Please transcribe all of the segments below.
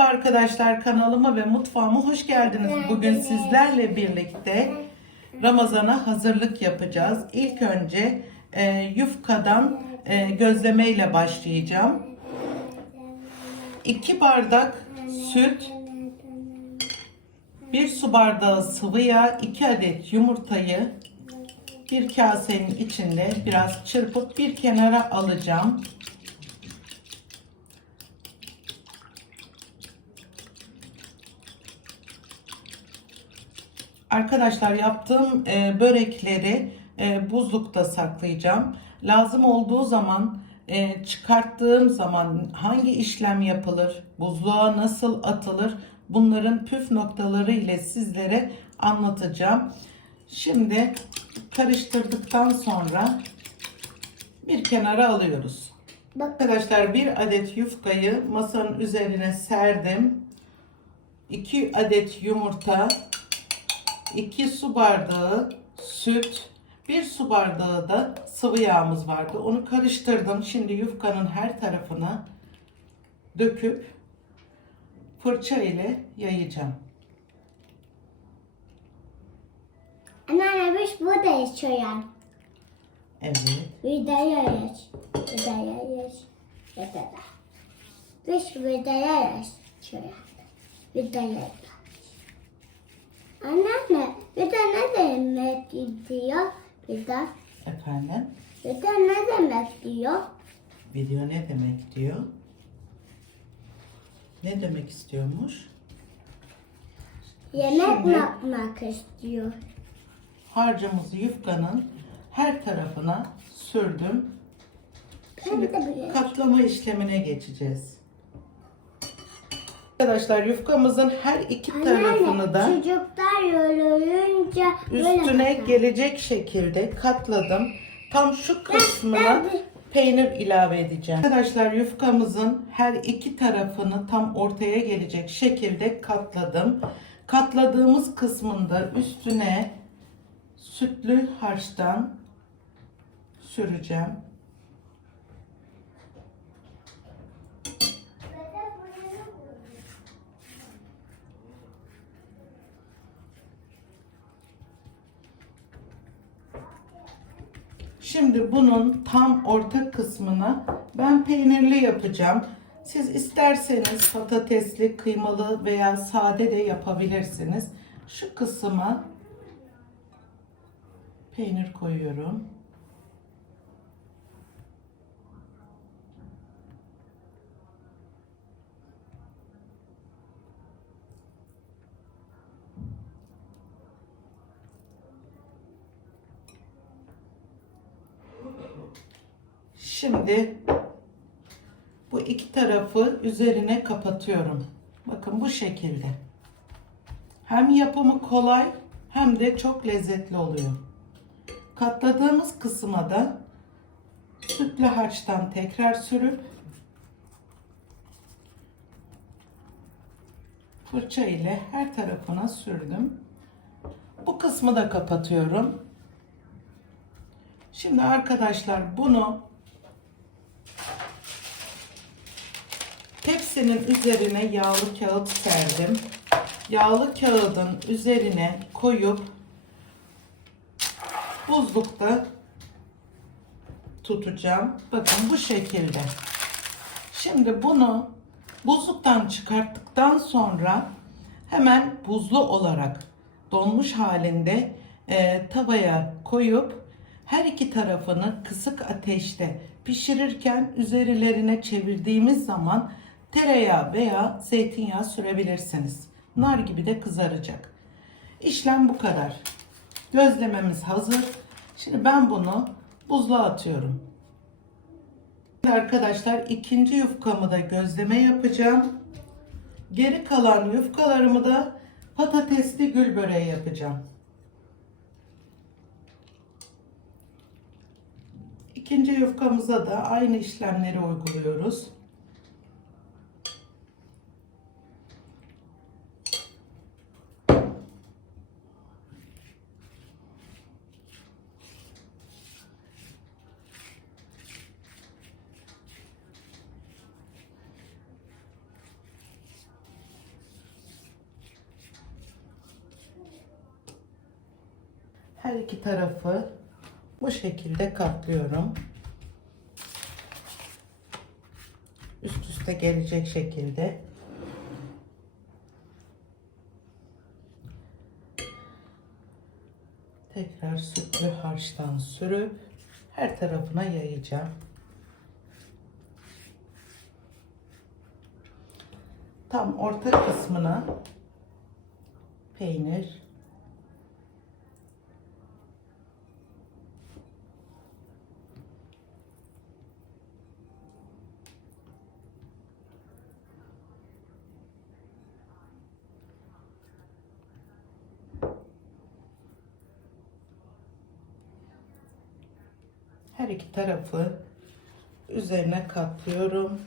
Merhaba arkadaşlar kanalıma ve mutfağıma hoş geldiniz. Bugün sizlerle birlikte Ramazan'a hazırlık yapacağız. İlk önce e, yufkadan e, gözleme ile başlayacağım. 2 bardak süt, 1 su bardağı sıvı yağ, 2 adet yumurtayı bir kasenin içinde biraz çırpıp bir kenara alacağım. Arkadaşlar yaptığım e, börekleri e, buzlukta saklayacağım. Lazım olduğu zaman e, çıkarttığım zaman hangi işlem yapılır, buzluğa nasıl atılır bunların püf noktaları ile sizlere anlatacağım. Şimdi karıştırdıktan sonra bir kenara alıyoruz. Arkadaşlar bir adet yufkayı masanın üzerine serdim. 2 adet yumurta, 2 su bardağı süt, 1 su bardağı da sıvı yağımız vardı. Onu karıştırdım. Şimdi yufkanın her tarafına döküp fırça ile yayacağım. Anneanne biz burada yaşıyoruz. Evet. Vidayayız. Vidayayız. Vidayayız. Biz vidayayız. Vidayayız. Anneanne, vida ne demek diyor? Vida, Efendim, vida ne demek diyor? video ne demek diyor? Ne demek istiyormuş? Yemek Şimdi- yapmak istiyor. Harcımızı yufkanın her tarafına sürdüm. Şimdi Ben de katlama işlemine geçeceğiz. Arkadaşlar yufkamızın her iki tarafını da çocuklar yorulunca üstüne gelecek şekilde katladım. Tam şu kısmına peynir ilave edeceğim. Arkadaşlar yufkamızın her iki tarafını tam ortaya gelecek şekilde katladım. Katladığımız kısmında üstüne sütlü harçtan süreceğim. Şimdi bunun tam orta kısmına ben peynirli yapacağım. Siz isterseniz patatesli, kıymalı veya sade de yapabilirsiniz. Şu kısma peynir koyuyorum. Şimdi bu iki tarafı üzerine kapatıyorum. Bakın bu şekilde. Hem yapımı kolay hem de çok lezzetli oluyor. Katladığımız kısma da sütlü harçtan tekrar sürüp fırça ile her tarafına sürdüm. Bu kısmı da kapatıyorum. Şimdi arkadaşlar bunu tepsinin üzerine yağlı kağıt serdim. Yağlı kağıdın üzerine koyup buzlukta tutacağım. Bakın bu şekilde. Şimdi bunu buzluktan çıkarttıktan sonra hemen buzlu olarak donmuş halinde e, tavaya koyup her iki tarafını kısık ateşte pişirirken üzerlerine çevirdiğimiz zaman tereyağı veya zeytinyağı sürebilirsiniz. Nar gibi de kızaracak. İşlem bu kadar. Gözlememiz hazır. Şimdi ben bunu buzluğa atıyorum. Arkadaşlar ikinci yufkamı da gözleme yapacağım. Geri kalan yufkalarımı da patatesli gül böreği yapacağım. İkinci yufkamıza da aynı işlemleri uyguluyoruz. Her iki tarafı bu şekilde katlıyorum. Üst üste gelecek şekilde. Tekrar sütlü harçtan sürüp her tarafına yayacağım. Tam orta kısmına peynir her iki tarafı üzerine katlıyorum.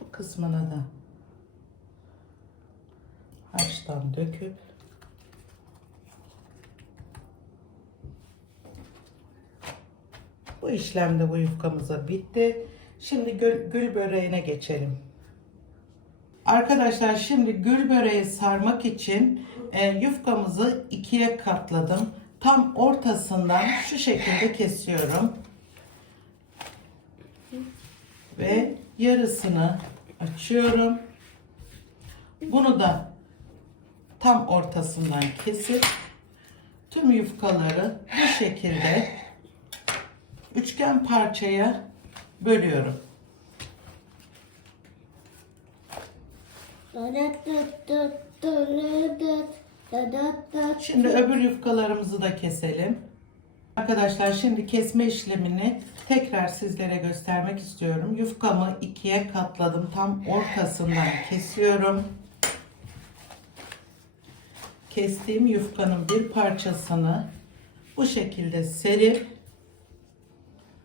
Bu kısmına da harçtan döküp bu işlemde bu yufkamıza bitti. Şimdi gül, gül böreğine geçelim. Arkadaşlar şimdi gül böreği sarmak için e, yufkamızı ikiye katladım. Tam ortasından şu şekilde kesiyorum. Ve yarısını açıyorum. Bunu da tam ortasından kesip tüm yufkaları bu şekilde üçgen parçaya bölüyorum. Şimdi öbür yufkalarımızı da keselim. Arkadaşlar şimdi kesme işlemini tekrar sizlere göstermek istiyorum. Yufkamı ikiye katladım. Tam ortasından kesiyorum. Kestiğim yufkanın bir parçasını bu şekilde serip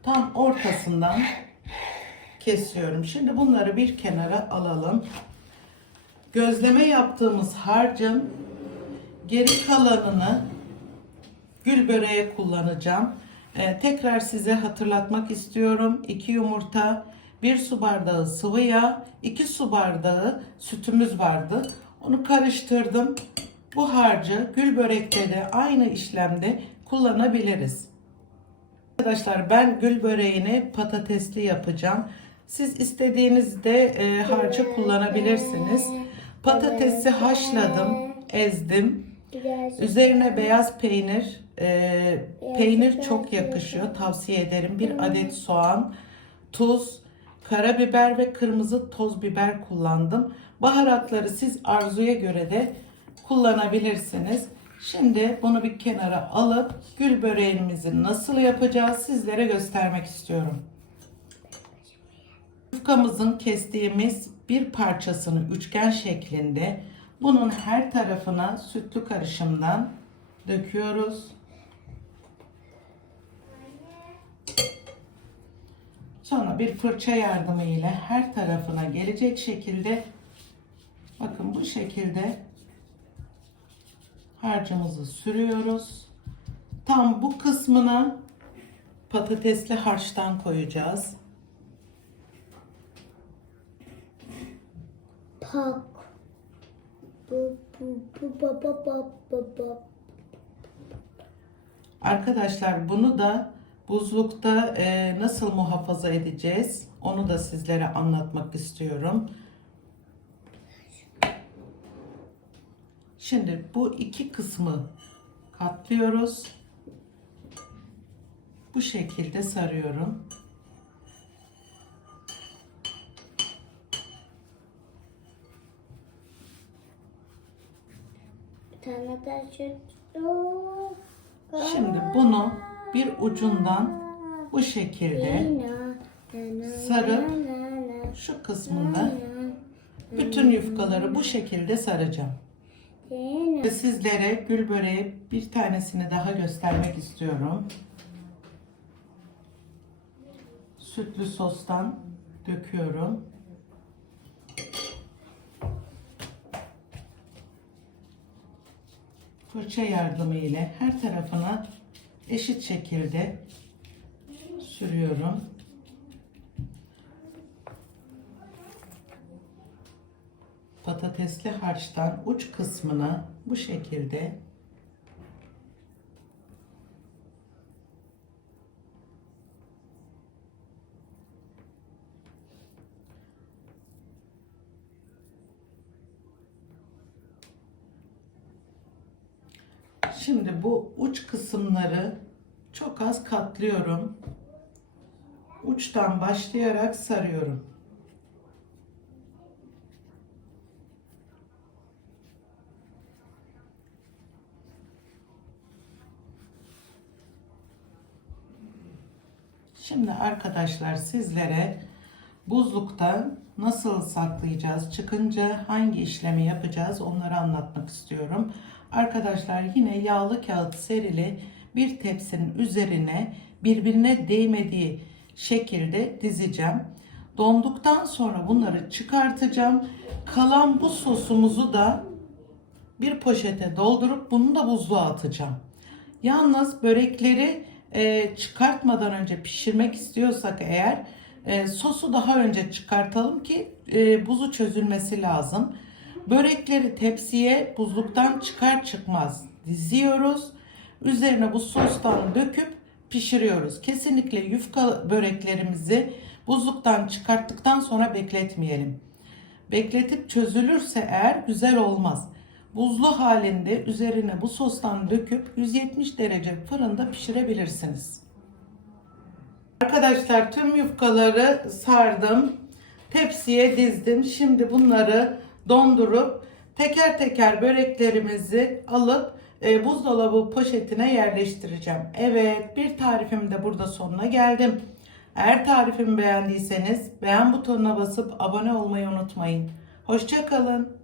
tam ortasından kesiyorum. Şimdi bunları bir kenara alalım. Gözleme yaptığımız harcın geri kalanını gül böreğe kullanacağım. Ee, tekrar size hatırlatmak istiyorum. 2 yumurta, 1 su bardağı sıvı yağ, 2 su bardağı sütümüz vardı. Onu karıştırdım. Bu harcı gül börekte de aynı işlemde kullanabiliriz. Arkadaşlar ben gül böreğini patatesli yapacağım. Siz istediğinizde e, harcı kullanabilirsiniz. Patatesi haşladım, ezdim. Üzerine beyaz peynir, e, peynir çok yakışıyor. Tavsiye ederim. Bir adet soğan, tuz, karabiber ve kırmızı toz biber kullandım. Baharatları siz arzuya göre de kullanabilirsiniz. Şimdi bunu bir kenara alıp gül böreğimizi nasıl yapacağız sizlere göstermek istiyorum. Yufkamızın kestiğimiz bir parçasını üçgen şeklinde bunun her tarafına sütlü karışımdan döküyoruz. Sonra bir fırça yardımı ile her tarafına gelecek şekilde bakın bu şekilde harcımızı sürüyoruz. Tam bu kısmına patatesli harçtan koyacağız. Pak. Arkadaşlar bunu da buzlukta e, nasıl muhafaza edeceğiz onu da sizlere anlatmak istiyorum. Şimdi bu iki kısmı katlıyoruz. Bu şekilde sarıyorum. Bir tane daha süt. Şimdi bunu bir ucundan bu şekilde sarıp şu kısmında bütün yufkaları bu şekilde saracağım. Ve sizlere gül böreği bir tanesini daha göstermek istiyorum. Sütlü sostan döküyorum. Fırça yardımı ile her tarafına eşit şekilde sürüyorum. Patatesli harçtan uç kısmına bu şekilde Şimdi bu uç kısımları çok az katlıyorum. Uçtan başlayarak sarıyorum. Şimdi arkadaşlar sizlere buzlukta nasıl saklayacağız, çıkınca hangi işlemi yapacağız onları anlatmak istiyorum. Arkadaşlar yine yağlı kağıt serili bir tepsinin üzerine birbirine değmediği şekilde dizeceğim. Donduktan sonra bunları çıkartacağım. Kalan bu sosumuzu da bir poşete doldurup bunu da buzluğa atacağım. Yalnız börekleri e, çıkartmadan önce pişirmek istiyorsak eğer e, sosu daha önce çıkartalım ki e, buzu çözülmesi lazım. Börekleri tepsiye buzluktan çıkar çıkmaz diziyoruz. Üzerine bu sostan döküp pişiriyoruz. Kesinlikle yufka böreklerimizi buzluktan çıkarttıktan sonra bekletmeyelim. Bekletip çözülürse eğer güzel olmaz. Buzlu halinde üzerine bu sostan döküp 170 derece fırında pişirebilirsiniz. Arkadaşlar tüm yufkaları sardım. Tepsiye dizdim. Şimdi bunları dondurup teker teker böreklerimizi alıp e, buzdolabı poşetine yerleştireceğim. Evet bir tarifim de burada sonuna geldim. Eğer tarifimi beğendiyseniz beğen butonuna basıp abone olmayı unutmayın. Hoşçakalın.